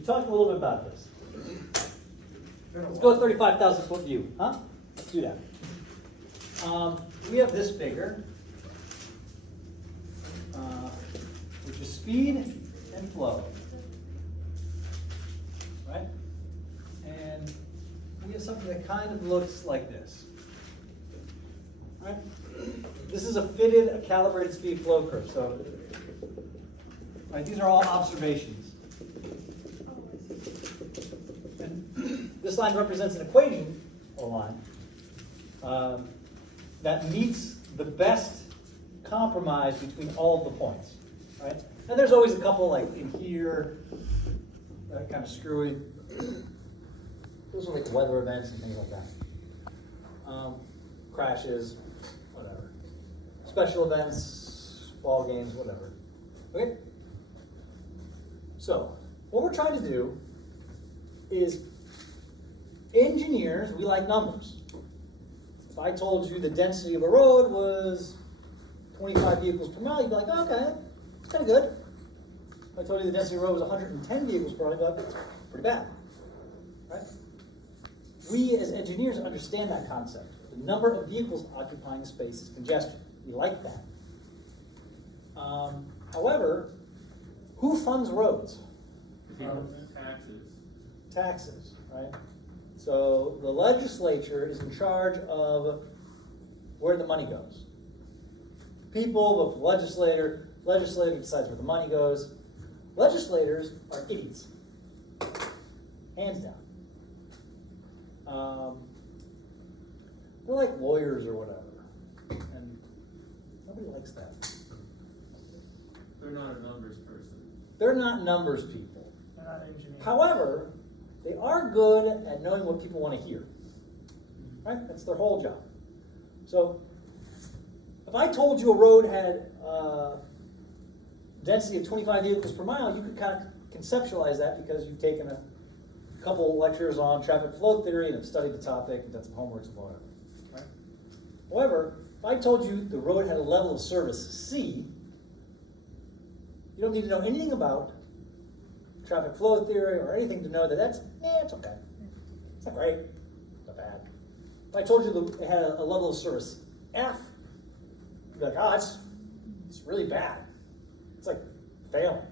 we talked a little bit about this. Let's go with 35,000 foot view, huh? Let's do that. We have this figure, which is speed and flow, right? And we have something that kind of looks like this, right? This is a calibrated speed flow curve. So, right, these are all observations. And this line represents an equation, or line, that meets the best compromise between all of the points, right? And there's always a couple, like in here, that kind of screwy. Those are like weather events and things like that. Crashes, whatever. Special events, ball games, whatever. Okay? So, what we're trying to do is, engineers, we like numbers. If I told you the density of a road was 25 vehicles per mile, you'd be like, oh, okay, it's kind of good. If I told you the density of a road was 110 vehicles per mile, you'd be like, that's pretty bad. Right? We as engineers understand that concept. The number of vehicles occupying space is congestion. We like that. However, who funds roads? Taxes. Taxes, right? So the legislature is in charge of where the money goes. People, the legislator decides where the money goes. Legislators are idiots, hands down. They're like lawyers or whatever, and nobody likes that. They're not a numbers person. They're not numbers people. They're not engineers. However, they are good at knowing what people want to hear. Right? That's their whole job. So, if I told you a road had density of 25 vehicles per mile, you could kind of conceptualize that because you've taken a couple lectures on traffic flow theory and have studied the topic and done some homework and whatever. Right? However, if I told you the road had a level of service C, you don't need to know anything about traffic flow theory or anything to know that it's okay. It's not great, it's not bad. If I told you it had a level of service F, you'd be like, oh, it's really bad. It's like failing.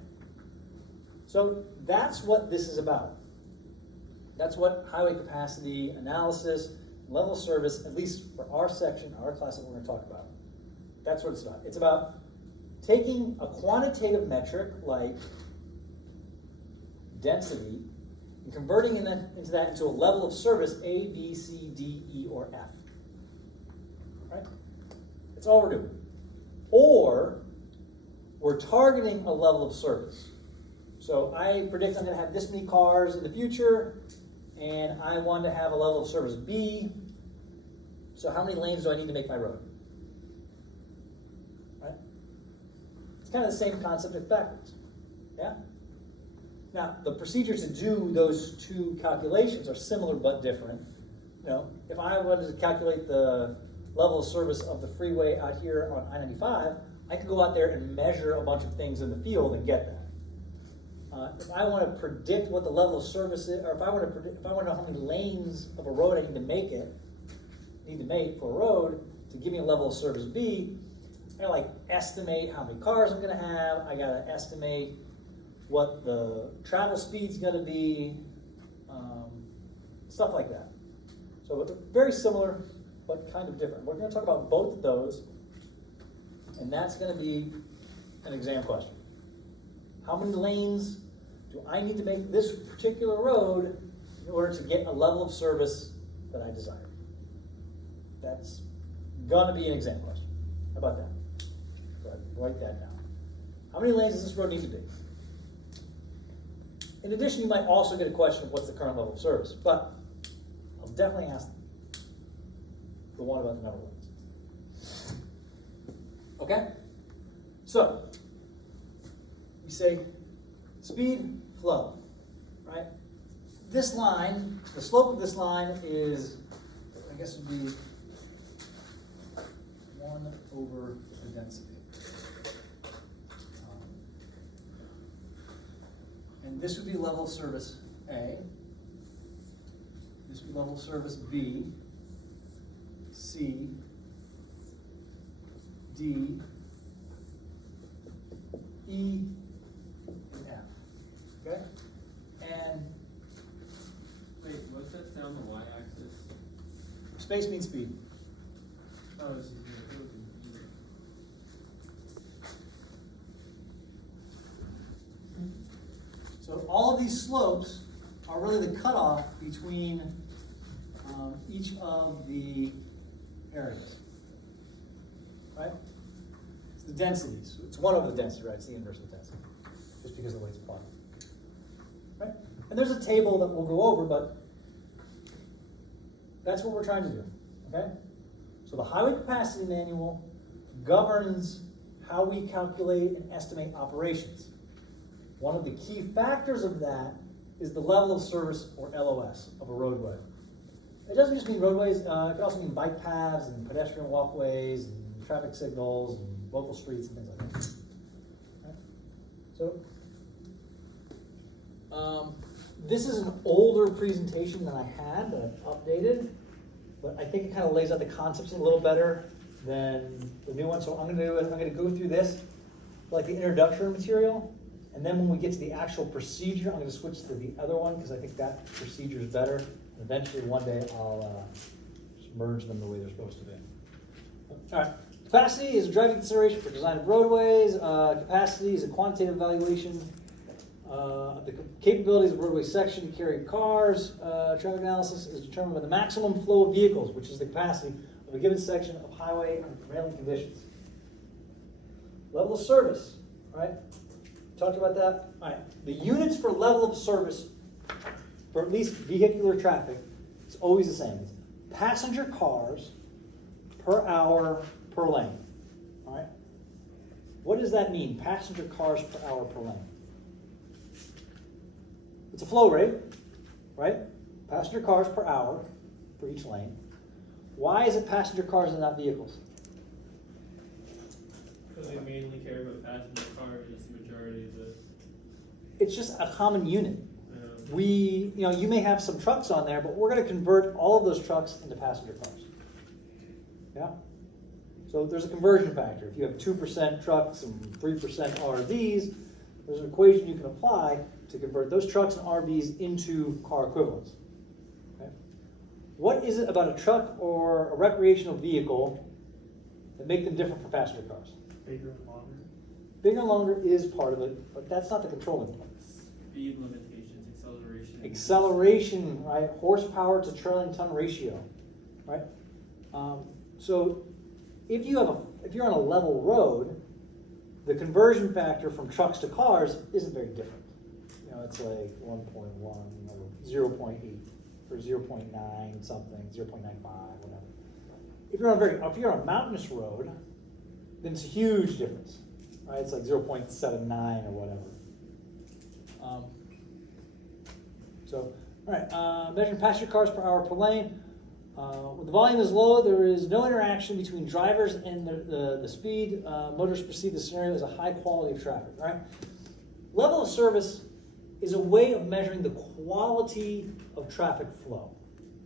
So that's what this is about. That's what highway capacity analysis, level of service, at least for our section, our class that we're going to talk about. That's what it's about. It's about taking a quantitative metric like density and converting into that into a level of service A, B, C, D, E, or F. Right? That's all we're doing. Or we're targeting a level of service. So I predict I'm going to have this many cars in the future, and I want to have a level of service B. So how many lanes do I need to make my road? Right? It's kind of the same concept with backwards. Yeah? Now, the procedures to do those two calculations are similar but different. You know, if I wanted to calculate the level of service of the freeway out here on I-95, I could go out there and measure a bunch of things in the field and get that. If I want to predict what the level of service is, or if I want to know how many lanes of a road I need to make for a road to give me a level of service B, I gotta like estimate how many cars I'm going to have. I got to estimate what the travel speed's going to be, stuff like that. So very similar, but kind of different. We're going to talk about both of those, and that's going to be an exam question. How many lanes do I need to make this particular road in order to get a level of service that I desire? That's going to be an exam question. How about that? Go ahead, write that down. How many lanes does this road need to be? In addition, you might also get a question of what's the current level of service, but I'll definitely ask the one about the number of lanes. Okay? So, you say speed, flow, right? This line, the slope of this line is, I guess would be 1 over the density. And this would be level of service A. This would be level of service B, C, D, E, and F. Okay? And Wait, what's that say on the y-axis? space means speed. Oh, it's So all of these slopes are really the cutoff between each of the areas, right? It's the densities. It's 1 over the density, right? It's the inverse of the density, just because of the way it's plotted, right? And there's a table that we'll go over, but that's what we're trying to do, okay? So the Highway Capacity Manual governs how we calculate and estimate operations. One of the key factors of that is the level of service, or LOS, of a roadway. It doesn't just mean roadways, it can also mean bike paths and pedestrian walkways and traffic signals and local streets and things like that. Right? So, this is an older presentation than I had that I've updated, but I think it kind of lays out the concepts a little better than the new one. So I'm going to go through this, like the introductory material. And then when we get to the actual procedure, I'm going to switch to the other one because I think that procedure is better. And eventually, one day, I'll just merge them the way they're supposed to be. All right. Capacity is a driving consideration for design of roadways. Capacity is a quantitative evaluation of the capabilities of roadway section to carry cars. Traffic analysis is determined by the maximum flow of vehicles, which is the capacity of a given section of highway and prevailing conditions. Level of service, right? Talked about that? All right. The units for level of service for at least vehicular traffic is always the same. It's passenger cars per hour per lane. All right. What does that mean? Passenger cars per hour per lane. It's a flow rate, right? Passenger cars per hour for each lane. Why is it passenger cars and not vehicles? Because they mainly care about passenger cars, is the majority of the. It's just a common unit. You may have some trucks on there, but we're going to convert all of those trucks into passenger cars. Yeah? So there's a conversion factor. If you have 2% trucks and 3% RVs, there's an equation you can apply to convert those trucks and RVs into car equivalents. Okay? What is it about a truck or a recreational vehicle that make them different from passenger cars? Bigger and longer. Bigger and longer is part of it, but that's not the controlling point. Speed limitations, acceleration. Acceleration, right? Horsepower to trailing ton ratio, right? So if you're on a level road, the conversion factor from trucks to cars isn't very different. It's like 1.1 or 0.8 or 0.9 something, 0.95, whatever. If you're on a mountainous road, then it's a huge difference, right? It's like 0.79 or whatever. All right, measuring passenger cars per hour per lane. When the volume is low, there is no interaction between drivers and the speed. Motorists perceive the scenario as a high quality of traffic, right? Level of service is a way of measuring the quality of traffic flow.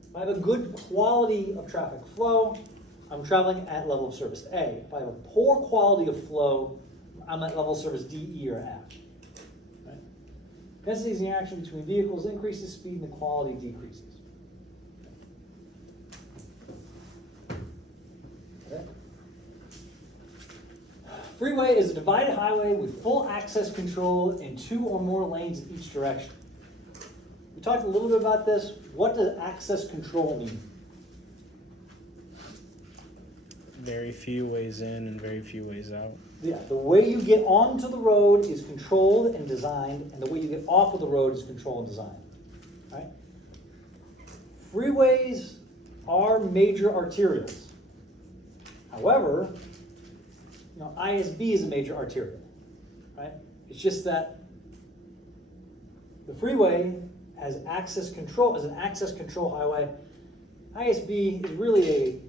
If I have a good quality of traffic flow, I'm traveling at level of service A. If I have a poor quality of flow, I'm at level of service D, E, or F. Right? Density is the interaction between vehicles, increases speed, and the quality decreases. Okay. Freeway is a divided highway with full access control in 2 or more lanes in each direction. We talked a little bit about this. What does access control mean? Very few ways in and very few ways out. Yeah, the way you get onto the road is controlled and designed, and the way you get off of the road is controlled and designed. Right? Freeways are major arterials. However, ISB is a major arterial, right? It's just that the freeway has access control, as an access control highway. ISB is really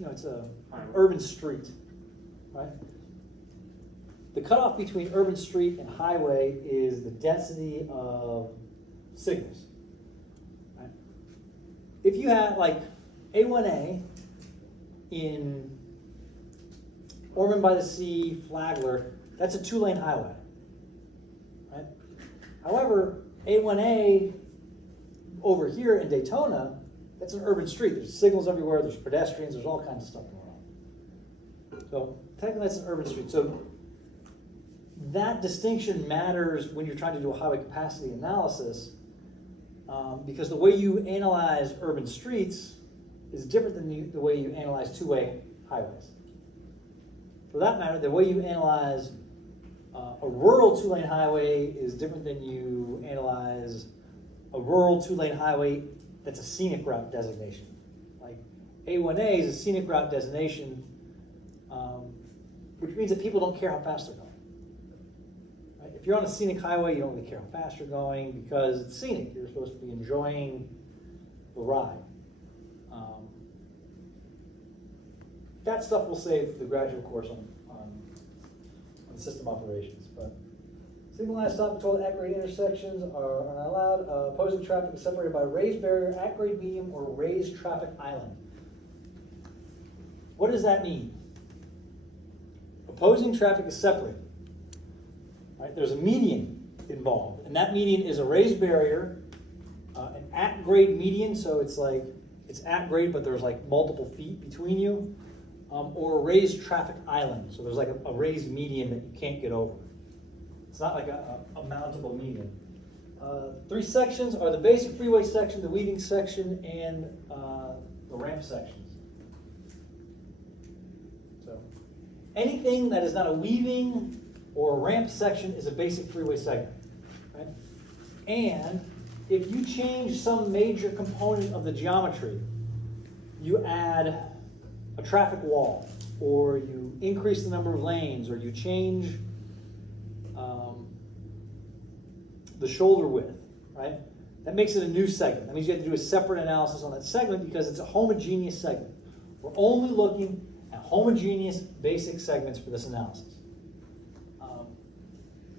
it's a urban street, right? the cutoff between urban street and highway is the density of signals. Right? If you have like A1A in Ormond by the Sea, Flagler, that's a 2-lane highway. Right? However, A1A over here in Daytona, that's an urban street. There's signals everywhere, there's pedestrians, there's all kinds of stuff going on. So technically that's an urban street. So that distinction matters when you're trying to do a highway capacity analysis, because the way you analyze urban streets is different than the way you analyze two-way highways. For that matter, the way you analyze a rural 2-lane highway is different than you analyze a rural 2-lane highway that's a scenic route designation. Like A1A is a scenic route designation, which means that people don't care how fast they're going. Right? If you're on a scenic highway, you don't really care how fast you're going because it's scenic. You're supposed to be enjoying the ride. That stuff we'll save for the graduate course on system operations. But single line stop control at grade intersections are not allowed. Opposing traffic is separated by a raised barrier, at grade medium, or raised traffic island. What does that mean? Opposing traffic is separated. Right? There's a median involved, and that median is a raised barrier, an at grade median, so it's like it's at grade, but there's like multiple feet between you, or a raised traffic island, so there's like a raised median that you can't get over. It's not like a mountable median. 3 sections are the basic freeway section, the weaving section, and the ramp sections. So anything that is not a weaving or a ramp section is a basic freeway segment. Right? And if you change some major component of the geometry, you add a traffic wall, or you increase the number of lanes, or you change the shoulder width, right? That makes it a new segment. That means you have to do a separate analysis on that segment because it's a homogeneous segment. We're only looking at homogeneous basic segments for this analysis.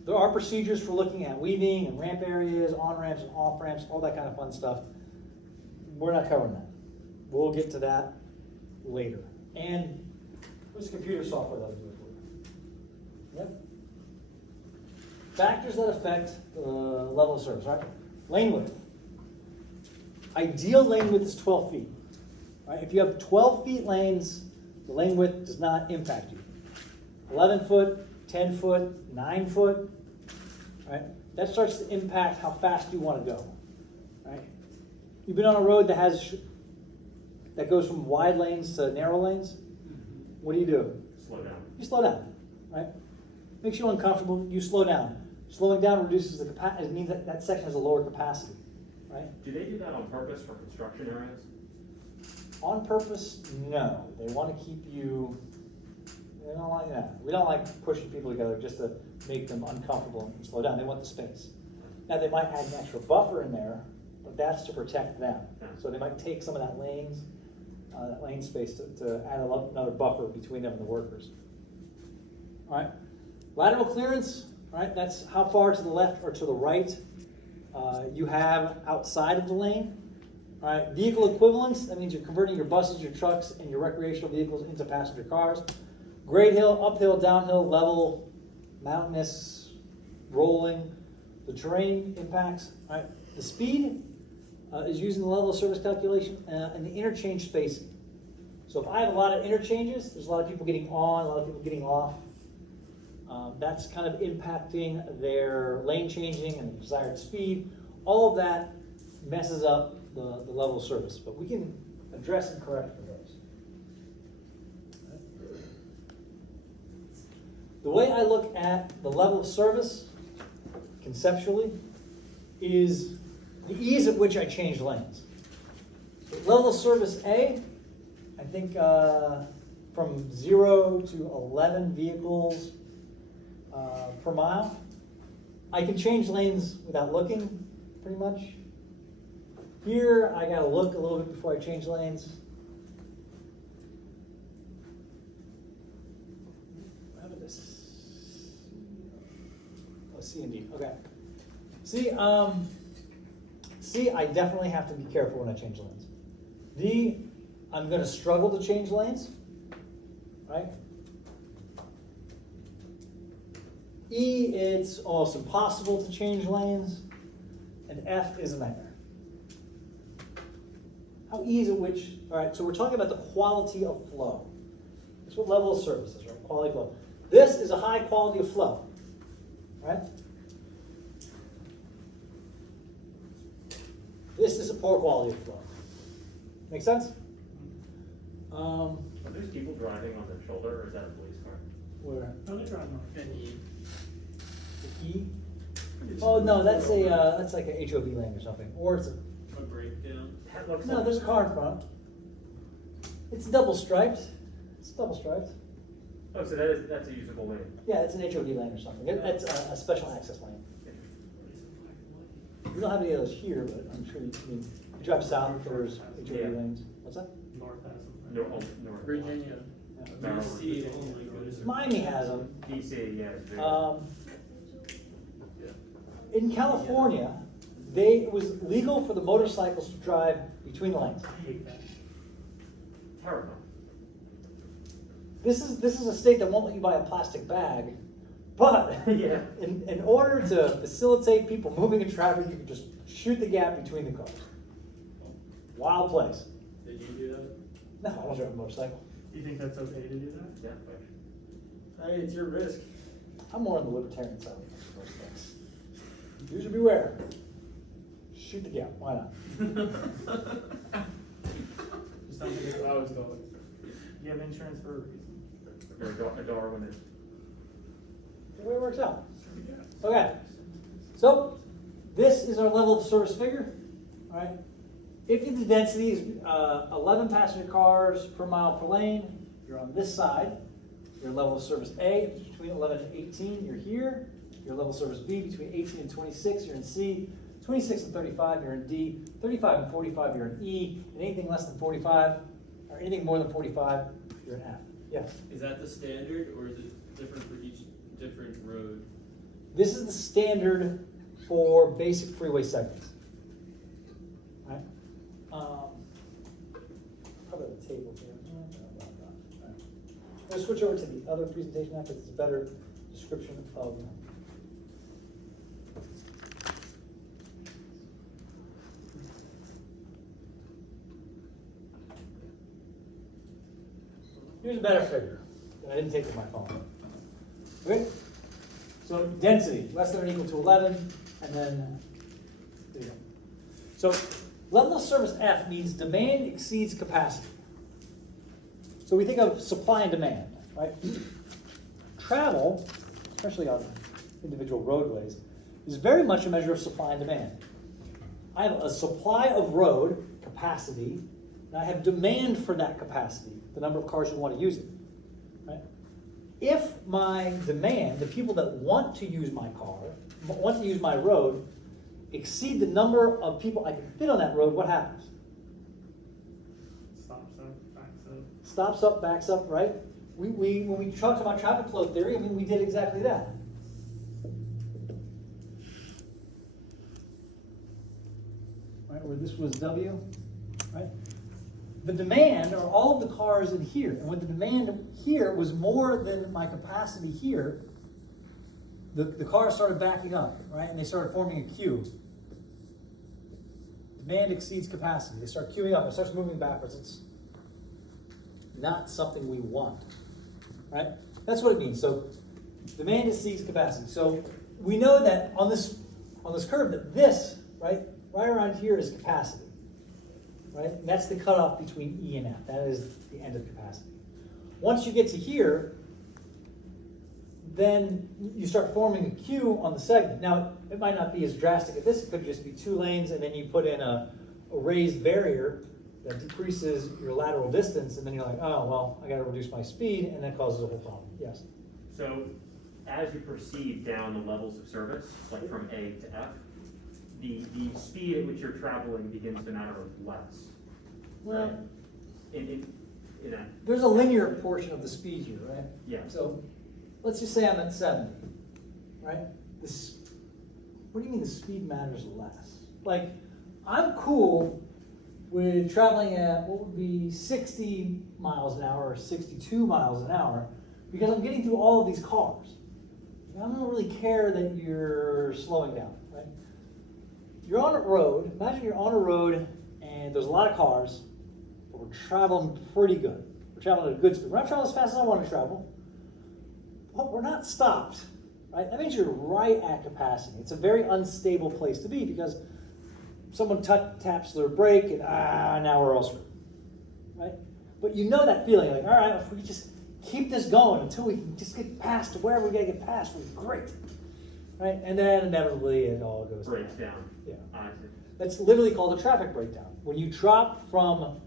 There are procedures for looking at weaving and ramp areas, on-ramps and off-ramps, all that kind of fun stuff. We're not covering that. We'll get to that later. And there's computer software that'll do it for you. Yep. Factors that affect the level of service, right? Lane width. Ideal lane width is 12 feet. Right? If you have 12 feet lanes, the lane width does not impact you. 11 foot, 10 foot, 9 foot, right? That starts to impact how fast you want to go. Right? You've been on a road that goes from wide lanes to narrow lanes. What do? Slow down. You slow down, right? Makes you uncomfortable, you slow down. Slowing down reduces the capacity, it means that that section has a lower capacity, right? Do they do that on purpose for construction areas? On purpose, no. They want to keep you, they don't like that. We don't like pushing people together just to make them uncomfortable and slow down. They want the space. Now they might add an extra buffer in there, but that's to protect them. So they might take some of that lane space to add another buffer between them and the workers. All right, lateral clearance, right? That's how far to the left or to the right you have outside of the lane. All right, vehicle equivalence, that means you're converting your buses, your trucks, and your recreational vehicles into passenger cars. Grade hill, uphill, downhill, level, mountainous, rolling. The terrain impacts, all right? The speed is using the level of service calculation and the interchange spacing. So if I have a lot of interchanges, there's a lot of people getting on, a lot of people getting off. That's kind of impacting their lane changing and the desired speed. All of that messes up the level of service, but we can address and correct for those. The way I look at the level of service, conceptually, is the ease at which I change lanes. Level of service A, I think from 0 to 11 vehicles per mile. I can change lanes without looking, pretty much. Here, I gotta look a little bit before I change lanes. C and D. Okay. C, C, I definitely have to be careful when I change lanes. D, I'm going to struggle to change lanes, right? E, it's almost impossible to change lanes, and F is a nightmare. How easy which? All right, so we're talking about the quality of flow. That's what level of service is, right? Quality of flow. This is a high quality of flow, right? This is a poor quality of flow. Make sense? Are those people driving on their shoulder, or is that a police car? Where? Oh, they're driving on an E. The E? Oh no, that's a that's like an HOV lane or something, or it's a A breakdown. That looks no. like, There's a car in front. It's double striped. It's double striped. oh, so that's a usable lane. Yeah, it's an HOV lane or something. That's a special access lane. We don't have any of those here, but I'm sure you drive south. There's HOV Yeah. lanes. What's that? North has them. North. Virginia. Yeah. DC only goes. Miami has them. DC, yeah. It's very, In California, it was legal for the motorcycles to drive between the lanes. I hate that. terrible. This is a state that won't let you buy a plastic bag, but Yeah. in order to facilitate people moving in traffic, you can just shoot the gap between the cars. Wild place. Did you do that? No, I don't drive a motorcycle. Do you think that's okay to do that? Yeah. Hey, it's your risk. I'm more on the libertarian side of those things. User beware. Shoot the gap. Why not? Just don't think it's what I was told. You have insurance for a reason. You're a Darwinist. The way it works out. Okay. So this is our level of service figure. All right. If the density is 11 passenger cars per mile per lane, you're on this side. Your level of service A is between 11 and 18, you're here. Your level of service B between 18 and 26, you're in C. 26 and 35, you're in D. 35 and 45, you're in E. And anything less than 45, or anything more than 45, you're in F. Yes? Is that the standard, or is it different for each different road? This is the standard for basic freeway segments. Right? Probably the table here. Right. I'm going to switch over to the other presentation now because it's a better description of. Here's a better figure that I didn't take with my phone. Okay? So density, less than or equal to 11, and then, there you go. So level of service F means demand exceeds capacity. So we think of supply and demand, right? Travel, especially on individual roadways, is very much a measure of supply and demand. I have a supply of road capacity, and I have demand for that capacity, the number of cars who want to use it, right? If my demand, the people that want to use my car, want to use my road, exceed the number of people I can fit on that road, what happens? Stops up, backs up. Stops up, backs up, right? When we talked about traffic flow theory, I mean, we did exactly that. Right, where this was W, right? The demand are all of the cars in here, and when the demand here was more than my capacity here, the cars started backing up, right? And they started forming a queue. Demand exceeds capacity. They start queuing up. It starts moving backwards. It's not something we want, right? That's what it means. So demand exceeds capacity. So we know that on this curve that this, right around here is capacity, right? And that's the cutoff between E and F. That is the end of capacity. Once you get to here, then you start forming a queue on the segment. Now, it might not be as drastic as this. It could just be 2 lanes, and then you put in a raised barrier that decreases your lateral distance, and then you're like, oh, well, I got to reduce my speed, and that causes a whole problem. Yes? So as you proceed down the levels of service, like from A to F, the speed at which you're traveling begins to matter less. Well, right? In that, there's a linear portion of the speed here, right? yeah. So let's just say I'm at 70, right? This what do you mean the speed matters less? Like, I'm cool with traveling at what would be 60 miles an hour or 62 miles an hour because I'm getting through all of these cars. I don't really care that you're slowing down, right? You're on a road, imagine you're on a road and there's a lot of cars, but we're traveling pretty good. We're traveling at a good speed. We're not traveling as fast as I want to travel, but we're not stopped, right? That means you're right at capacity. It's a very unstable place to be because someone taps their brake and now we're all screwed, right? But you know that feeling, like, all right, if we just keep this going until we can just get past to wherever we gotta get past, we're great, right? And then inevitably it all goes Breaks down. Yeah. I see. That's literally called a traffic breakdown. When you drop from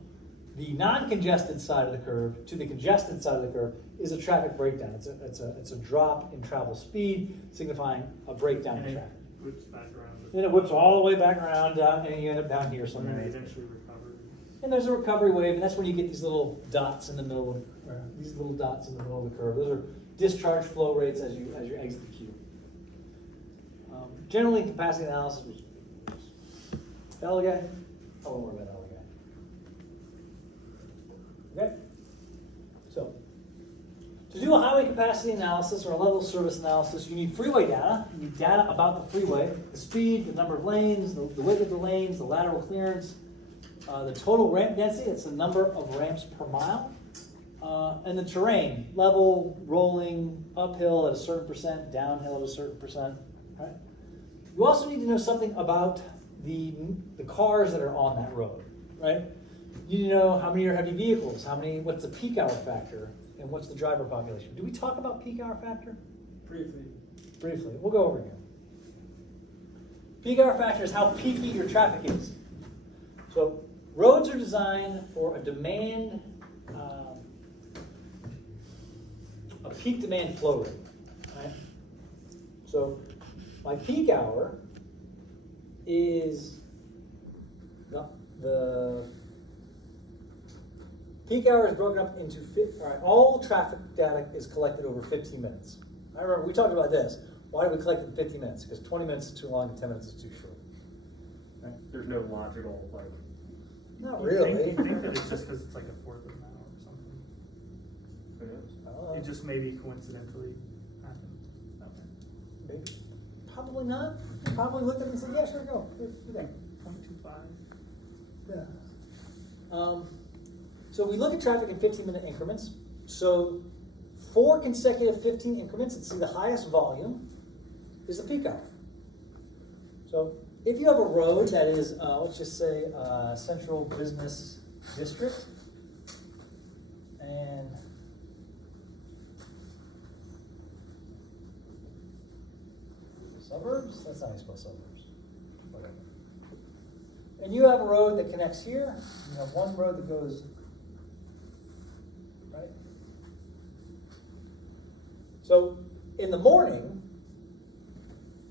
the non-congested side of the curve to the congested side of the curve is a traffic breakdown. It's a drop in travel speed, signifying a breakdown in traffic. Whips back around. Then it whips all the way back around, and you end up down here And somewhere. then they eventually recover. And there's a recovery wave, and that's when you get these little dots in the middle of these little dots in the middle of the curve. Those are discharge flow rates as you exit the queue. Generally, capacity analysis was Elegant. I won't worry about Elegant. Okay. So, to do a highway capacity analysis or a level of service analysis, you need freeway data. You need data about the freeway, the speed, the number of lanes, the width of the lanes, the lateral clearance, the total ramp density, that's the number of ramps per mile, and the terrain, level, rolling, uphill at a certain percent, downhill at a certain percent. Right? You also need to know something about the cars that are on that road, right? You need to know how many are heavy vehicles, what's the peak hour factor, and what's the driver population. Do we talk about peak hour factor? Briefly. Briefly, we'll go over here. Peak hour factor is how peaky your traffic is. So roads are designed for a peak demand flow rate. Right? So my peak hour is the peak hour is broken up into all traffic data is collected over 15 minutes. I remember we talked about this. Why do we collect it in 15 minutes? Because 20 minutes is too long and 10 minutes is too short. Right? There's no logical, like, Not You really. think that it's just because it's like a fourth of an hour or something? who knows? I don't know. It just maybe coincidentally happened. Okay. Maybe. Probably not. Probably looked at it and said, yeah, sure, go. Do that. 0.25. Yeah. So we look at traffic in 15-minute increments. So 4 consecutive 15 increments, and see the highest volume is the peak hour. So if you have a road that is, let's just say, central business district, and suburbs? That's not how you spell suburbs. Whatever. And you have a road that connects here. You have one road that goes right. So in the morning,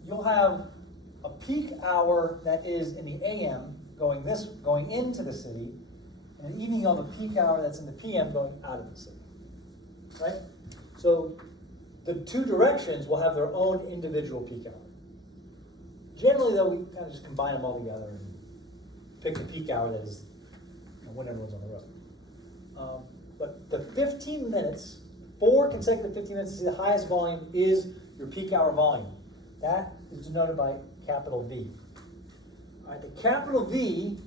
you'll have a peak hour that is in the AM going into the city, and in the evening you'll have a peak hour that's in the PM going out of the city. Right? So the two directions will have their own individual peak hour. Generally, though, we kind of just combine them all together and pick the peak hour that is when everyone's on the road. But the 15 minutes, 4 consecutive 15 minutes, the highest volume is your peak hour volume. That is denoted by capital V. All right, the capital V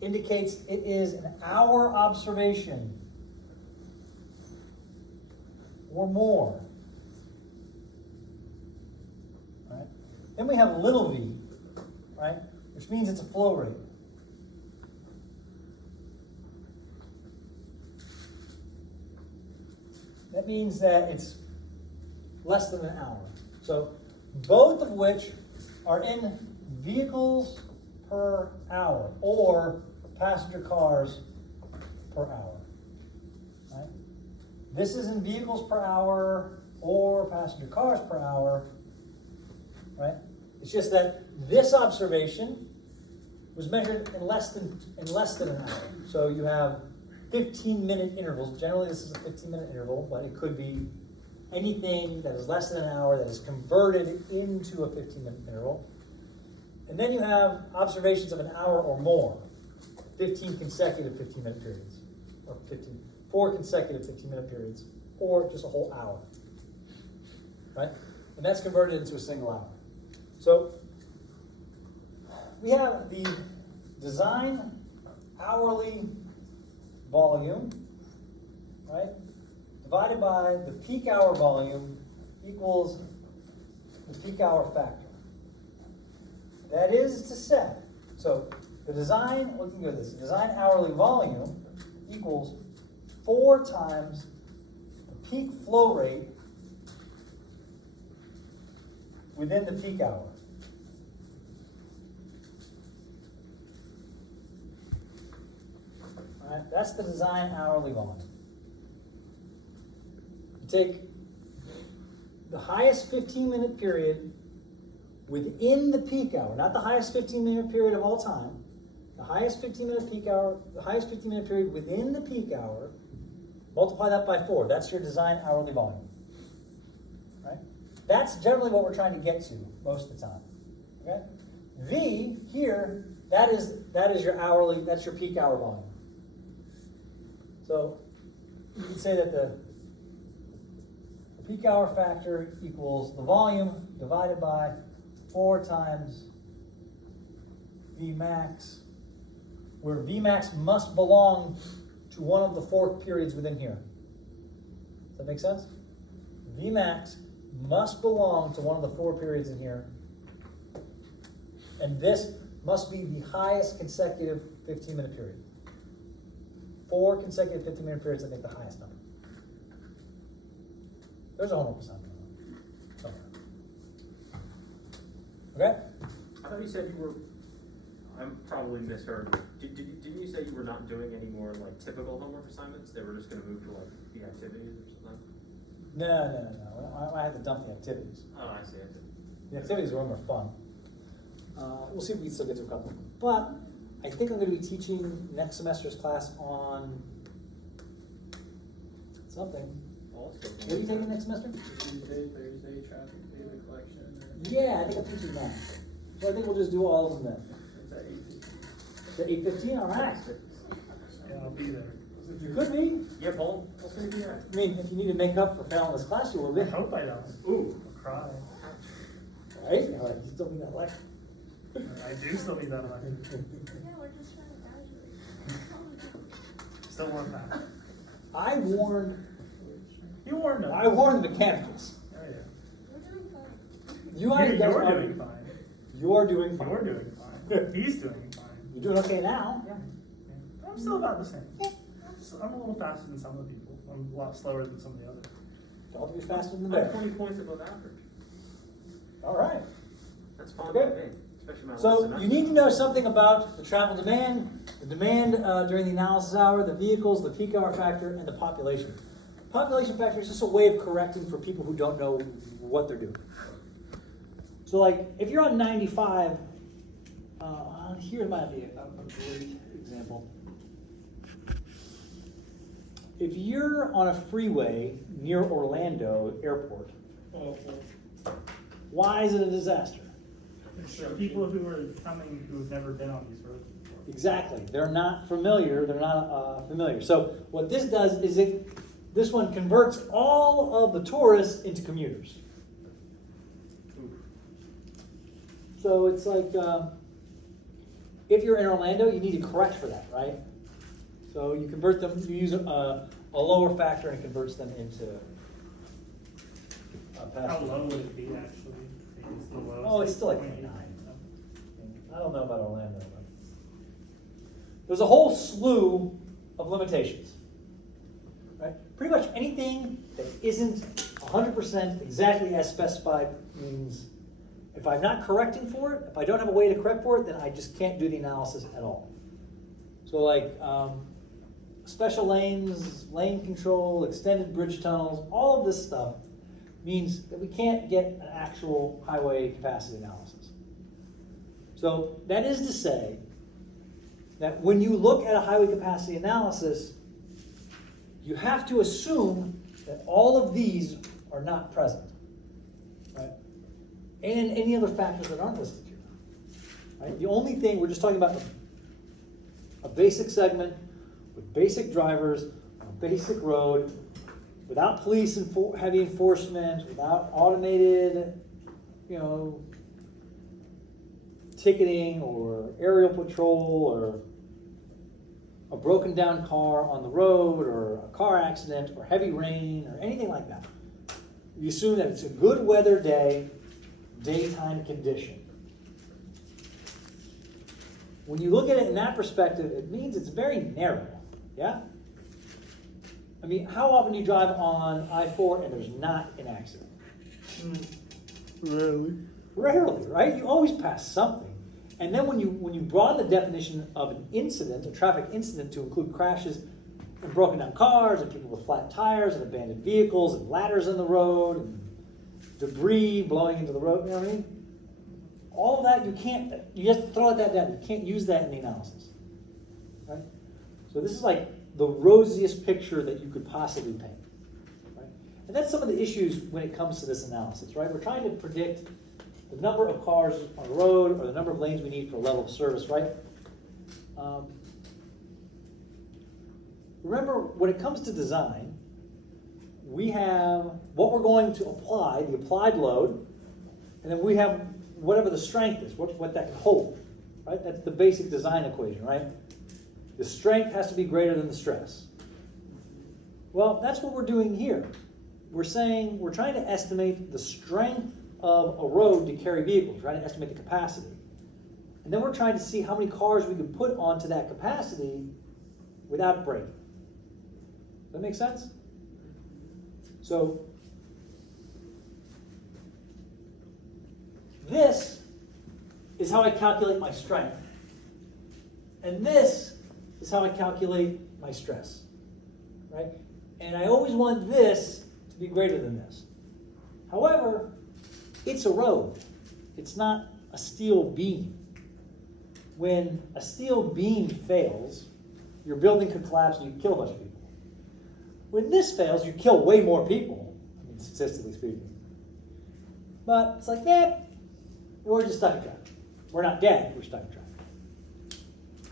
indicates it is an hour observation or more. All right. Then we have little v, right, which means it's a flow rate. That means that it's less than an hour. So both of which are in vehicles per hour or passenger cars per hour. Right? This is in vehicles per hour or passenger cars per hour. Right? It's just that this observation was measured in less than an hour. So you have 15-minute intervals. Generally, this is a 15-minute interval, but it could be anything that is less than an hour that is converted into a 15-minute interval. And then you have observations of an hour or more, 15 consecutive 15-minute periods, or 4 consecutive 15-minute periods, or just a whole hour, right? And that's converted into a single hour. So we have the design hourly volume, right, divided by the peak hour volume equals the peak hour factor. That is to say, so the design, looking at this, the design hourly volume equals 4 times the peak flow rate within the peak hour. All right, that's the design hourly volume. You take the highest 15-minute period within the peak hour, not the highest 15-minute period of all time, the highest 15-minute peak hour, the highest 15-minute period within the peak hour, multiply that by 4. That's your design hourly volume. Right? That's generally what we're trying to get to most of the time. Okay? V here, that is your hourly, that's your peak hour volume. So you can say that the peak hour factor equals the volume divided by 4 times Vmax, where Vmax must belong to one of the 4 periods within here. Does that make sense? Vmax must belong to one of the 4 periods in here. And this must be the highest consecutive 15-minute period. 4 consecutive 15-minute periods that make the highest number. There's a homework assignment somewhere. Okay? I thought you said you were, I'm probably misheard. Didn't you say you were not doing any more like typical homework assignments? They were just gonna move to like the activities or something? No. I had to dump the activities. Oh, I see. The activities were more fun. We'll see if we can still get to a couple. But I think I'm going to be teaching next semester's class on something. What are you taking next semester? Tuesday, Thursday, traffic data collection. Yeah, I think I'm teaching that. So I think we'll just do all of them then. It's at 8:15. The 8:15, all right. Yeah, I'll be there. You could be. Yeah, Paul, what's gonna be that? I mean, if you need to make up for failing this class, you will be. I hope I don't. Ooh. I'll cry. Right? You still need that lecture. I do still need that election. Yeah, we're just trying to graduate. Still want that. I warned You warned the mechanicals. Oh, yeah. We're doing fine. You You're are doing fine. You're doing fine. You're doing fine. He's doing fine. You're doing okay now. Yeah. I'm still about the same. I'm a little faster than some of the people. I'm a lot slower than some of the others. Don't be faster than I'm that. 20 points above average. All right. That's fine Okay. with me, especially my last So semester. you need to know something about the travel demand, the demand during the analysis hour, the vehicles, the peak hour factor, and the population. Population factor is just a way of correcting for people who don't know what they're doing. So like, if you're on 95, here might be a great example. If you're on a freeway near Orlando Airport, why is it a disaster? People who are coming who've never been on these roads before. Exactly. They're not familiar. Familiar. So what this does is this one converts all of the tourists into commuters. So it's like, if you're in Orlando, you need to correct for that, right? So you convert them, you use a lower factor and it converts them into How passengers. low would it be actually? It's the lowest. Oh, it's still like 0.8. 0.9. I don't know about Orlando, but there's a whole slew of limitations, right? Pretty much anything that isn't 100% exactly as specified means if I'm not correcting for it, if I don't have a way to correct for it, then I just can't do the analysis at all. So like special lanes, lane control, extended bridge tunnels, all of this stuff means that we can't get an actual highway capacity analysis. So that is to say that when you look at a highway capacity analysis, you have to assume that all of these are not present, right? And any other factors that aren't listed here. Right? The only thing, we're just talking about a basic segment with basic drivers on a basic road, without police heavy enforcement, without automated, ticketing or aerial patrol or a broken down car on the road or a car accident or heavy rain or anything like that. You assume that it's a good weather day, daytime condition. When you look at it in that perspective, it means it's very narrow, yeah? I mean, how often do you drive on I-4 and there's not an accident? Really? Rarely, right? You always pass something. And then when you broaden the definition of an incident, a traffic incident, to include crashes and broken down cars and people with flat tires and abandoned vehicles and ladders in the road and debris blowing into the road, you know what I mean? All of that, you have to throw that down. You can't use that in the analysis, right? So this is like the rosiest picture that you could possibly paint, right? And that's some of the issues when it comes to this analysis, right? We're trying to predict the number of cars on the road or the number of lanes we need for a level of service, right? Remember, when it comes to design, we have what we're going to apply, the applied load, and then we have whatever the strength is, what that can hold, right? That's the basic design equation, right? The strength has to be greater than the stress. Well, that's what we're doing here. We're trying to estimate the strength of a road to carry vehicles, trying to estimate the capacity. And then we're trying to see how many cars we can put onto that capacity without breaking. Does that make sense? So, this is how I calculate my strength. And this is how I calculate my stress, right? And I always want this to be greater than this. However, it's a road. It's not a steel beam. When a steel beam fails, your building could collapse and you kill a bunch of people. When this fails, you kill way more people, I mean, statistically speaking. But it's like, we're just stuck in traffic. We're not dead, we're stuck in traffic.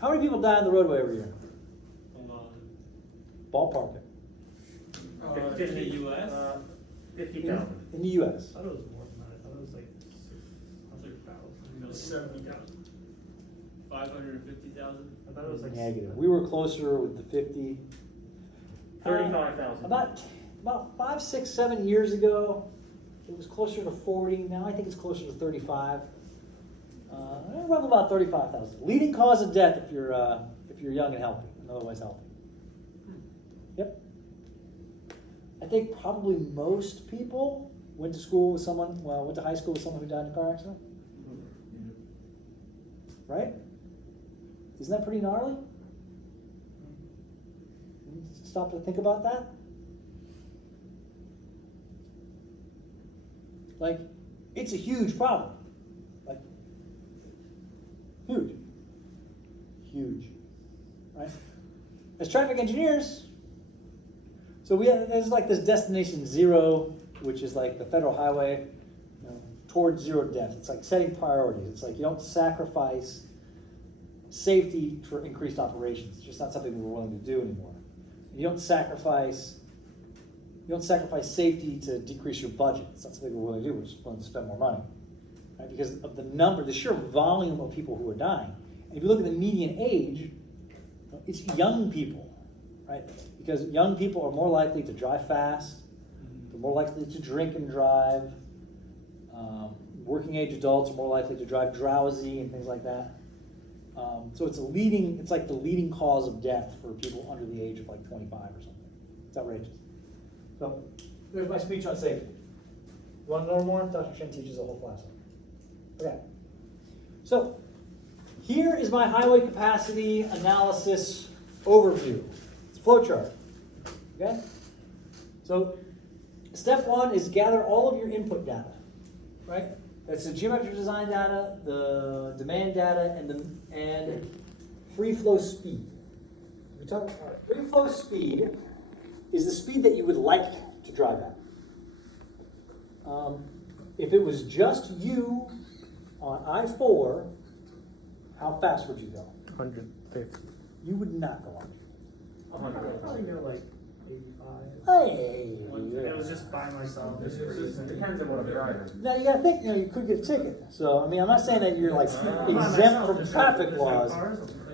How many people die on the roadway every year? A lot. Ballpark it. In the US? 50,000. In the US. I thought it was more than that. I thought it was like 600,000. 70,000. 550,000? I thought it was like Negative. We were closer with the 50. 35,000. About 5, 6, 7 years ago, it was closer to 40. Now I think it's closer to 35. Roughly about 35,000. Leading cause of death if you're young and healthy, and otherwise healthy. Yep. I think probably most people went to high school with someone who died in a car accident. Right? Isn't that pretty gnarly? Stop to think about that? Like, it's a huge problem. Like, huge. Huge. Right? As traffic engineers, so there's like this destination zero, which is like the federal highway, towards zero death. It's like setting priorities. It's like you don't sacrifice safety for increased operations. It's just not something we're willing to do anymore. You don't sacrifice safety to decrease your budget. It's not something we're willing to do. We're just willing to spend more money, right? Because of the sheer volume of people who are dying. And if you look at the median age, it's young people, right? Because young people are more likely to drive fast. They're more likely to drink and drive. Working age adults are more likely to drive drowsy and things like that. So it's like the leading cause of death for people under the age of like 25 or something. It's outrageous. So there's my speech on safety. You want to know more? Dr. Chen teaches a whole class on it. Okay. So here is my highway capacity analysis overview. It's a flow chart. Okay? So step one is gather all of your input data. Right? That's the geometric design data, the demand data, and free flow speed. We talk about free flow speed is the speed that you would like to drive at. If it was just you on I-4 how fast would you go? 150. You would not go on. I'd probably go like 85. Hey. It was just by myself. Depends on what I'm driving. Now you gotta think, you could get a ticket. So I mean, I'm not saying that you're like exempt from traffic laws.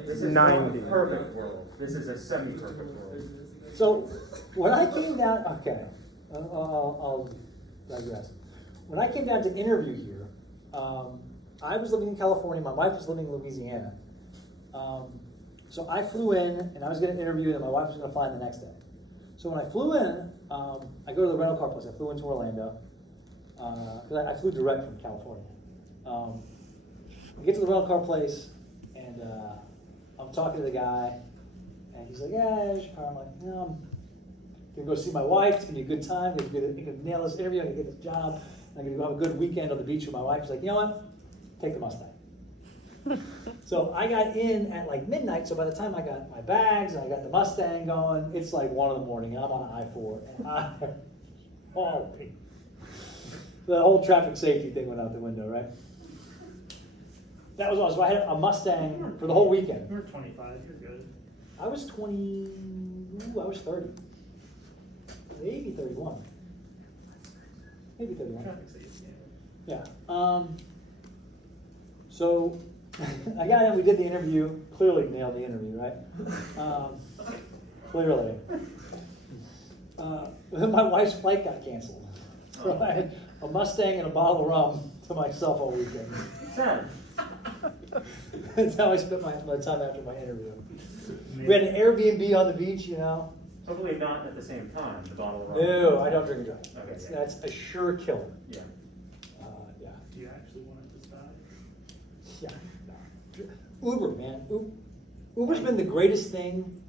This is 90. not a perfect world. This is a semi-perfect world. So when I came down, okay, I'll digress. When I came down to interview here, I was living in California. My wife was living in Louisiana. So I flew in, and I was going to interview, and my wife was going to fly in the next day. So when I flew in, I go to the rental car place. I flew into Orlando because I flew direct from California. I get to the rental car place, and I'm talking to the guy, and he's like, "Yeah, here's your car." I'm like, "No, I'm gonna go see my wife. It's gonna be a good time. I'm gonna nail this interview. I'm gonna get this job. I'm gonna go have a good weekend on the beach with my wife." She's like, "You know what? Take the Mustang." So I got in at like midnight. So by the time I got my bags and I got the Mustang going, it's like 1 in the morning. And I'm on an I-4, and I'm falling. The whole traffic safety thing went out the window, right? That was awesome. I had a Mustang for the whole weekend. You're 25, you're good. I was 20. I was 30. Maybe 31. Maybe 31. Traffic safety. Yeah. So I got in, we did the interview, clearly nailed the interview, right? Clearly. My wife's flight got canceled. So I had a Mustang and a bottle of rum to myself all weekend. Sad. That's how I spent my time after my interview. We had an Airbnb on the beach, Hopefully not at the same time, the bottle of rum. No, I don't drink and drive. Okay, yeah. That's a sure killer. Yeah. Do you actually want it this bad? Yeah. Uber, man. Uber's been the greatest thing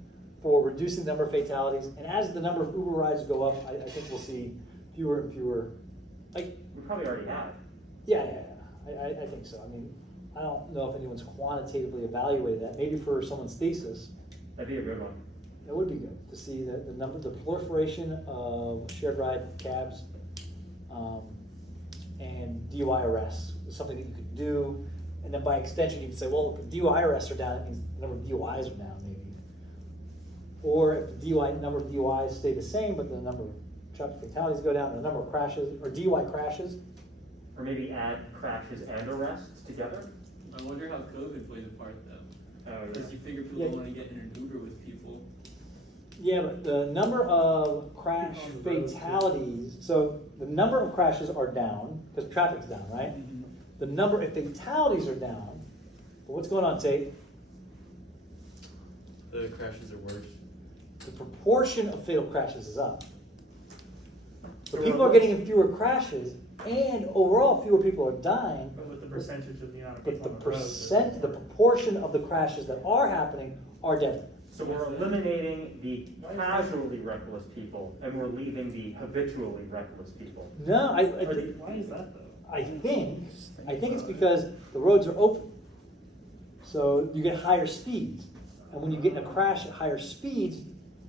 for reducing the number of fatalities. And as the number of Uber rides go up, I think we'll see fewer and fewer. Like, We probably already have. yeah. I think so. I mean, I don't know if anyone's quantitatively evaluated that. Maybe for someone's thesis, That'd be a good one. it would be good to see the proliferation of shared ride cabs and DUI arrests is something that you could do. And then by extension, you can say, well, if DUI arrests are down, it means the number of DUIs are down, maybe. Or if the number of DUIs stay the same, but the number of traffic fatalities go down, the number of crashes, or DUI crashes. Or maybe add crashes and arrests together. I wonder how COVID plays a part though. Oh, Because you figure people Yeah. want to get in an Uber with people. Yeah, but the number of crash On the road, too. fatalities, so the number of crashes are down, because traffic's down, right? The number of fatalities are down. But what's going on, Tate? The crashes are worse. The proportion of fatal crashes is up. So people are getting in fewer crashes, and overall fewer people are dying, But with the percentage of the amount of but people the on the road. the proportion of the crashes that are happening are deadly. So we're eliminating the casually reckless people and we're leaving the habitually reckless people. No, Why is that though? I think it's because the roads are open. So you get higher speeds. And when you get in a crash at higher speeds,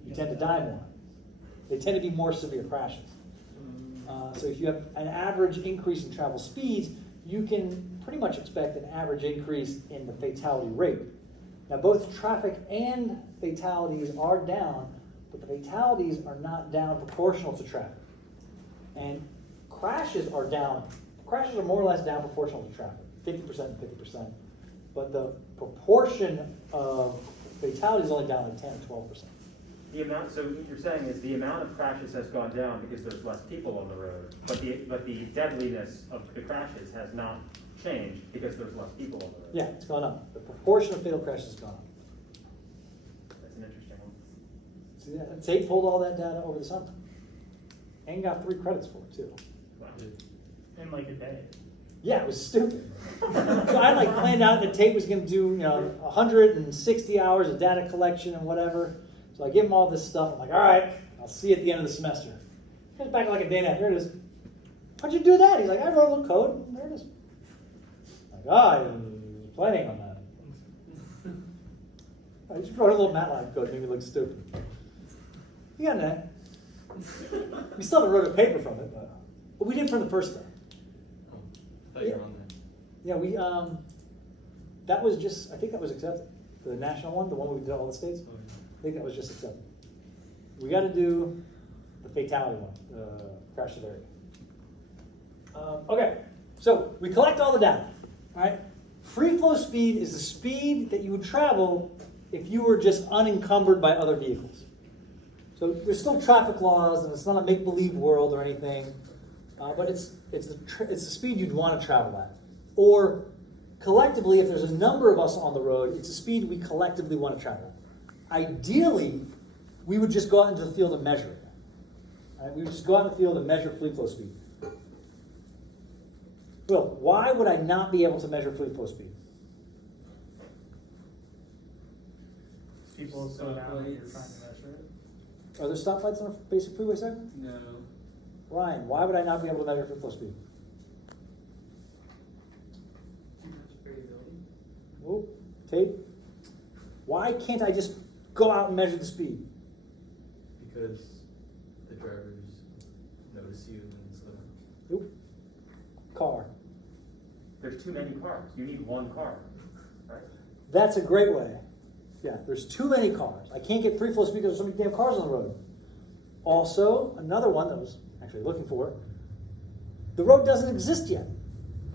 you tend to die more. They tend to be more severe crashes. So if you have an average increase in travel speeds, you can pretty much expect an average increase in the fatality rate. Now both traffic and fatalities are down, but the fatalities are not down proportional to traffic. And crashes are down. Crashes are more or less down proportional to traffic, 50% and 50%. But the proportion of fatalities is only down like 10 or 12%. The amount, so what you're saying is the amount of crashes has gone down because there's less people on the road, but the deadliness of the crashes has not changed because there's less people on the road. Yeah, it's gone up. The proportion of fatal crashes has gone up. That's an interesting one. See, Tate pulled all that data over the summer. And got 3 credits for it too. Wow. In like a day. Yeah, it was stupid. So I like planned out that Tate was gonna do, 160 hours of data collection and whatever. So I give him all this stuff. I'm like, all right, I'll see you at the end of the semester. He comes back like a day and a half. Here it is. How'd you do that? He's like, I wrote a little code. And there it is. I'm like, I was planning on that. I just wrote a little MATLAB code, made me look stupid. You got that? We still haven't wrote a paper from it, but we did from the first time. Oh, I thought you were on that. Yeah, that was just, I think that was accepted. The national one, the one we did all the states, I think that was just accepted. We gotta do the fatality one, the crash severity. Okay, so we collect all the data, all right? Free flow speed is the speed that you would travel if you were just unencumbered by other vehicles. So there's still traffic laws, and it's not a make-believe world or anything, but it's the speed you'd want to travel at. Or collectively, if there's a number of us on the road, it's a speed we collectively want to travel at. Ideally, we would just go out into the field and measure it. All right? We would just go out in the field and measure free flow speed. Well, why would I not be able to measure free flow speed? People slow down when you're trying to measure it. Are there stoplights on a basic freeway segment? No. Ryan, why would I not be able to measure free flow speed? Too much variability. Whoa, Tate? Why can't I just go out and measure the speed? Because the drivers notice you and slow down. Oop. Car. There's too many cars. You need one car, right? That's a great way. Yeah, there's too many cars. I can't get free flow speed because there's so many damn cars on the road. Also, another one that I was actually looking for, the road doesn't exist yet.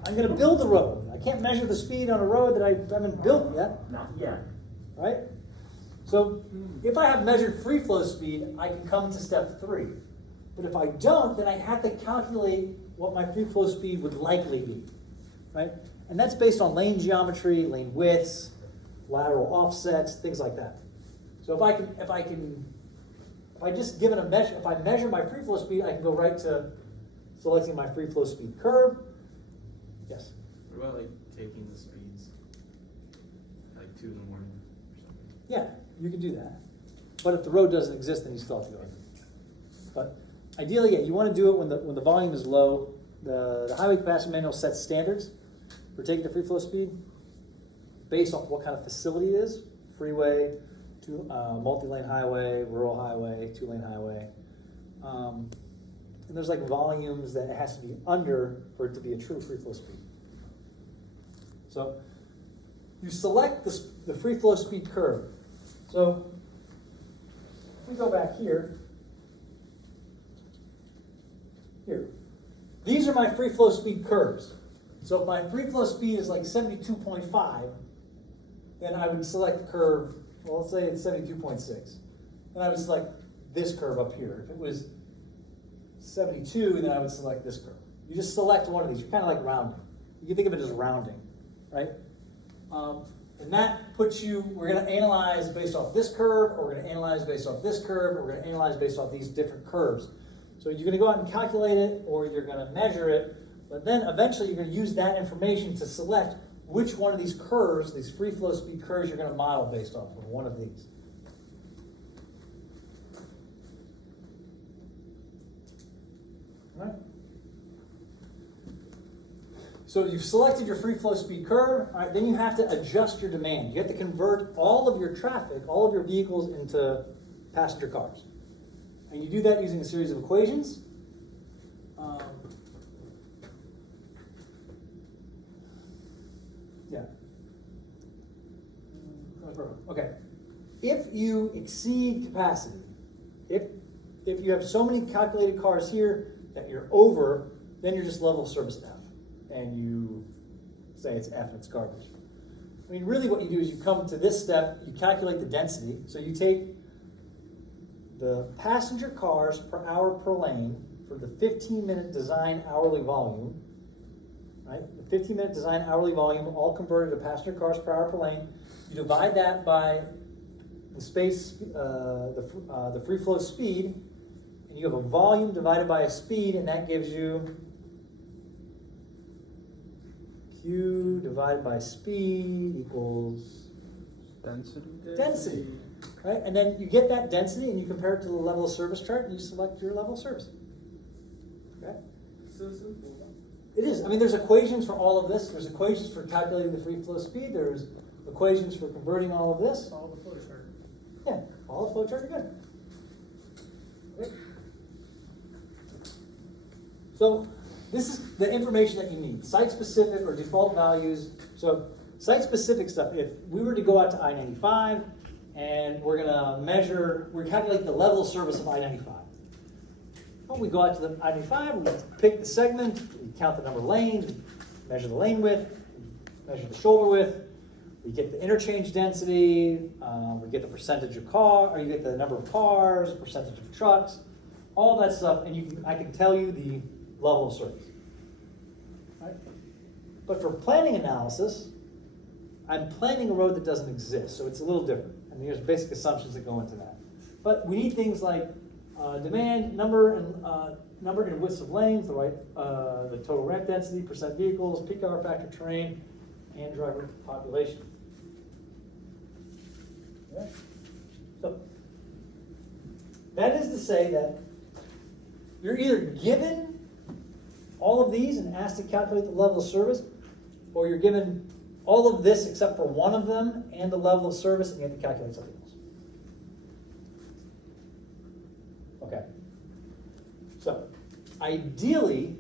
I'm going to build the road. I can't measure the speed on a road that I haven't built yet, Not yet. right? So if I have measured free flow speed, I can come to step 3. But if I don't, then I have to calculate what my free flow speed would likely be, right? And that's based on lane geometry, lane widths, lateral offsets, things like that. So if I just give it a measure, if I measure my free flow speed, I can go right to selecting my free flow speed curve. Yes. What about like taking the speeds at like 2 in the morning or something? Yeah, you can do that. But if the road doesn't exist, then you still have to go. But ideally, yeah, you want to do it when the volume is low. The highway capacity manual sets standards for taking the free flow speed based on what kind of facility it is: freeway, multi-lane highway, rural highway, 2-lane highway. And there's like volumes that it has to be under for it to be a true free flow speed. So you select the free flow speed curve. So if we go back here, these are my free flow speed curves. So if my free flow speed is like 72.5, then I would select the curve, well, let's say it's 72.6. Then I would select this curve up here. If it was 72, then I would select this curve. You just select one of these. You're kind of like rounding. You can think of it as rounding, right? And that puts you, we're going to analyze based off this curve, or we're going to analyze based off this curve, or we're going to analyze based off these different curves. So you're going to go out and calculate it, or you're going to measure it, but then eventually you're going to use that information to select which one of these curves, these free flow speed curves, you're going to model based off of one of these. All right? So you've selected your free flow speed curve, all right, then you have to adjust your demand. You have to convert all of your traffic, all of your vehicles into passenger cars. And you do that using a series of equations. Yeah. Okay. If you exceed capacity, if you have so many calculated cars here that you're over, then you're just level of service F. And you say it's F and it's garbage. I mean, really what you do is you come to this step, you calculate the density. So you take the passenger cars per hour per lane for the 15-minute design hourly volume, right? The 15-minute design hourly volume, all converted to passenger cars per hour per lane. You divide that by the space, the free flow speed, and you have a volume divided by a speed, and that gives you Q divided by speed equals density, right? And then you get that density and you compare it to the level of service chart and you select your level of service. Okay? So simple. It is. I mean, there's equations for all of this. There's equations for calculating the free flow speed. There's equations for converting all of this. All the flow chart. Yeah, all the flow chart are good. Okay. So this is the information that you need. Site-specific or default values. So site-specific stuff, if we were to go out to I-95 and we're calculate the level of service of I-95. Well, we go out to the I-95, we pick the segment, we count the number of lanes, measure the lane width, measure the shoulder width, we get the interchange density, we get the percentage of or you get the number of cars, percentage of trucks, all that stuff, and I can tell you the level of service. Right? But for planning analysis, I'm planning a road that doesn't exist, so it's a little different. And there's basic assumptions that go into that. But we need things like demand, number and widths of lanes, the total ramp density, percent vehicles, peak hour factor terrain, and driver population. Yeah. So that is to say that you're either given all of these and asked to calculate the level of service, or you're given all of this except for one of them and the level of service, and you have to calculate something else. Okay. So, ideally,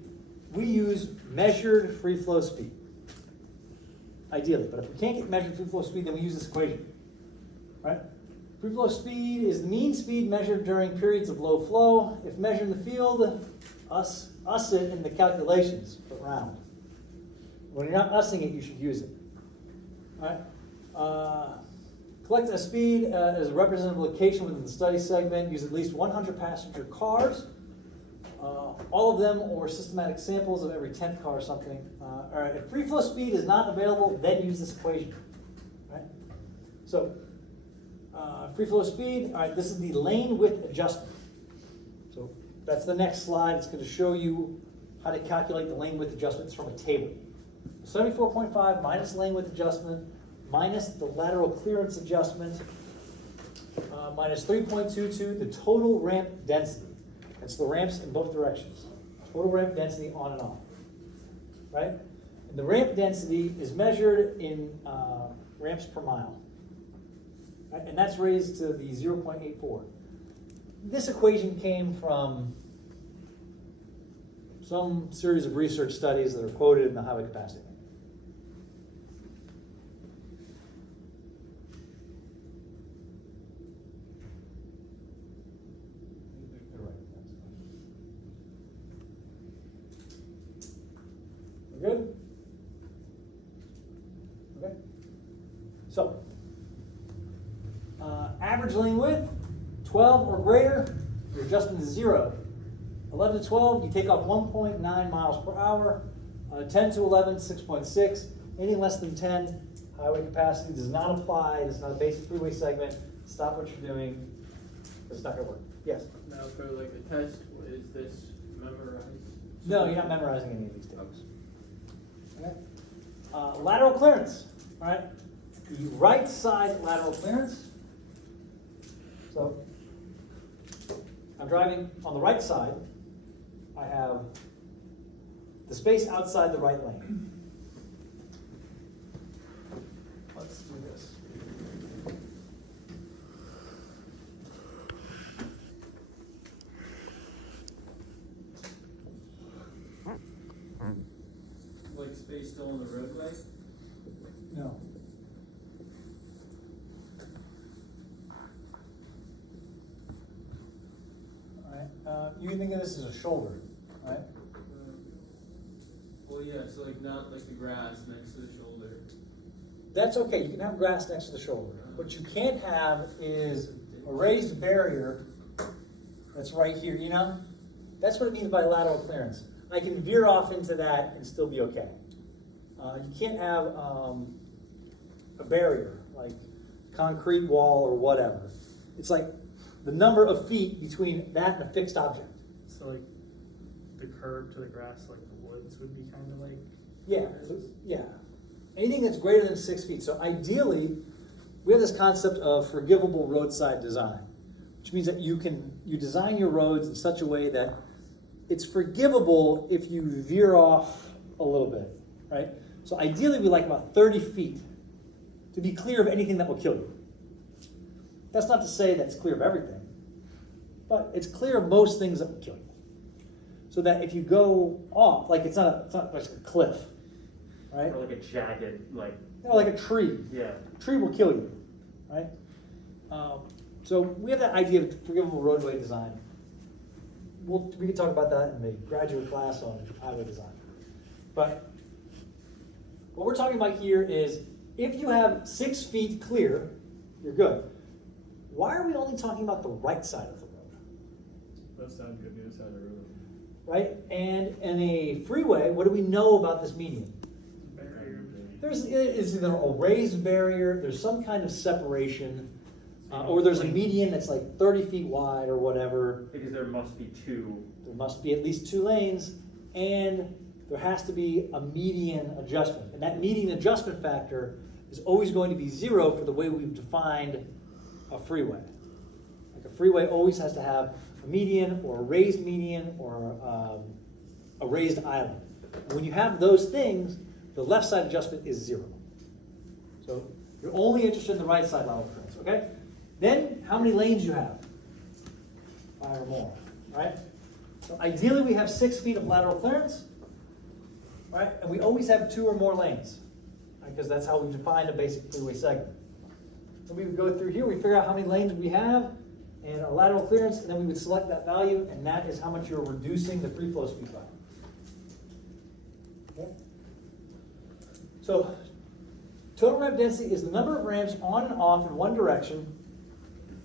we use measured free flow speed. Ideally, but if we can't get measured free flow speed, then we use this equation. Right? Free flow speed is the mean speed measured during periods of low flow. If measured in the field, us it in the calculations, but round. When you're not using it, you should use it. Right? Collect a speed as a representative location within the study segment. Use at least 100 passenger cars. All of them or systematic samples of every 10th car or something. All right, if free flow speed is not available, then use this equation. Right? So, free flow speed, all right, this is the lane width adjustment. So that's the next slide. It's going to show you how to calculate the lane width adjustment. It's from a table. 74.5 minus lane width adjustment, minus the lateral clearance adjustment, minus 3.22, the total ramp density. That's the ramps in both directions. Total ramp density on and off. Right? And the ramp density is measured in ramps per mile. Right? And that's raised to the 0.84. This equation came from some series of research studies that are quoted in the highway capacity. We're good? Okay. So, average lane width, 12 or greater, your adjustment is 0. 11 to 12, you take off 1.9 miles per hour. 10 to 11, 6.6. Anything less than 10, highway capacity does not apply. It's not a basic freeway segment. Stop what you're doing. It's not going to work. Yes? Now for like the test, is this memorized? No, you're not memorizing any of these things. Okay. Lateral clearance, right? The right side lateral clearance. So I'm driving on the right side. I have the space outside the right lane. Let's do this. Like space still on the roadway? No. All right. You can think of this as a shoulder, right? Well, yeah, so like not like the grass next to the shoulder. That's okay. You can have grass next to the shoulder. What you can't have is a raised barrier that's right here, you know? That's what it means by lateral clearance. I can veer off into that and still be okay. You can't have a barrier, like concrete wall or whatever. It's like the number of feet between that and a fixed object. So like the curb to the grass, like the woods would be kind of like. Yeah, yeah. Anything that's greater than 6 feet. So ideally, we have this concept of forgivable roadside design, which means that you design your roads in such a way that it's forgivable if you veer off a little bit, right? So ideally, we like about 30 feet to be clear of anything that will kill you. That's not to say that's clear of everything, but it's clear of most things that will kill you. So that if you go off, like it's not like a cliff, right? Or like a jagged, like like a tree. Yeah. A tree will kill you, right? So we have that idea of forgivable roadway design. We can talk about that in the graduate class on highway design. But what we're talking about here is if you have 6 feet clear, you're good. Why are we only talking about the right side of the road? That's not good news on the road. Right? And in a freeway, what do we know about this median? It's either a raised barrier, there's some kind of separation, or there's a median that's like 30 feet wide or whatever. Because there must be two. There must be at least 2 lanes, and there has to be a median adjustment. And that median adjustment factor is always going to be 0 for the way we've defined a freeway. Like a freeway always has to have a median or a raised median or a raised island. When you have those things, the left side adjustment is 0. So you're only interested in the right side lateral clearance, okay? Then how many lanes you have? 5 or more, right? So ideally we have 6 feet of lateral clearance, right? And we always have 2 or more lanes, right? Because that's how we define a basic freeway segment. So we would go through here, we figure out how many lanes we have and our lateral clearance, and then we would select that value, and that is how much you're reducing the free flow speed by. Okay? So total ramp density is the number of ramps on and off in one direction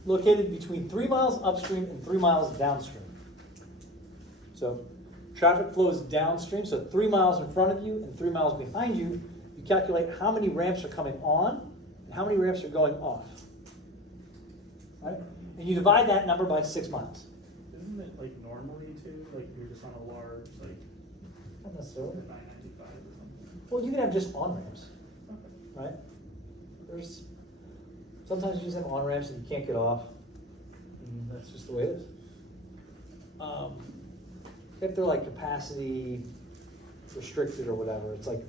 located between 3 miles upstream and 3 miles downstream. So traffic flows downstream, so 3 miles in front of you and 3 miles behind you. You calculate how many ramps are coming on and how many ramps are going off. Right? And you divide that number by 6 miles. Isn't it like normally too? Like you're just on a large, like, Not necessarily. 995 or something? Well, you can have just on ramps, right? Sometimes you just have on ramps and you can't get off, and that's just the way it is. If they're like capacity restricted or whatever, it's like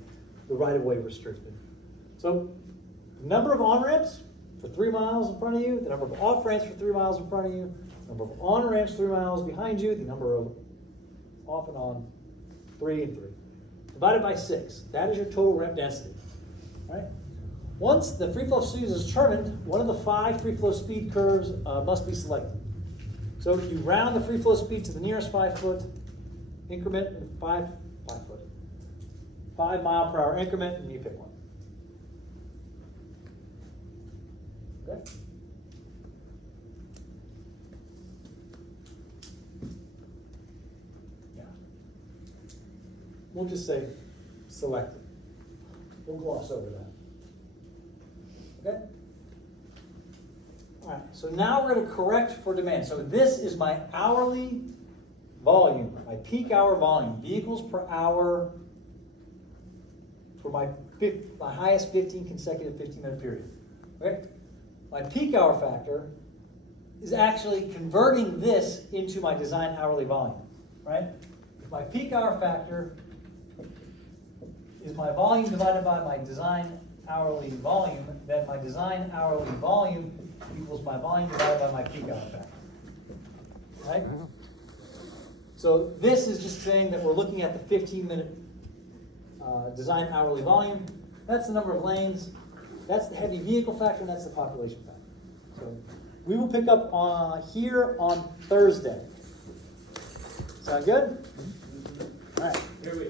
the right of way restricted. So, the number of on ramps for 3 miles in front of you, the number of off ramps for 3 miles in front of you, the number of on ramps 3 miles behind you, the number of off and on 3 and 3. Divided by 6. That is your total ramp density. Right? Once the free flow speed is determined, one of the 5 free flow speed curves must be selected. So you round the free flow speed to the nearest 5 foot increment, 5 mile per hour increment, and you pick one. Okay? Yeah. We'll just say selected. We'll gloss over that. Okay? All right, so now we're going to correct for demand. So this is my hourly volume, my peak hour volume, vehicles per hour for my highest 15 consecutive 15-minute period. Okay? My peak hour factor is actually converting this into my design hourly volume, right? If my peak hour factor is my volume divided by my design hourly volume, then my design hourly volume equals my volume divided by my peak hour factor. Right? So this is just saying that we're looking at the 15-minute design hourly volume. That's the number of lanes. That's the heavy vehicle factor, and that's the population factor. So we will pick up here on Thursday. Sound good? All right. Here we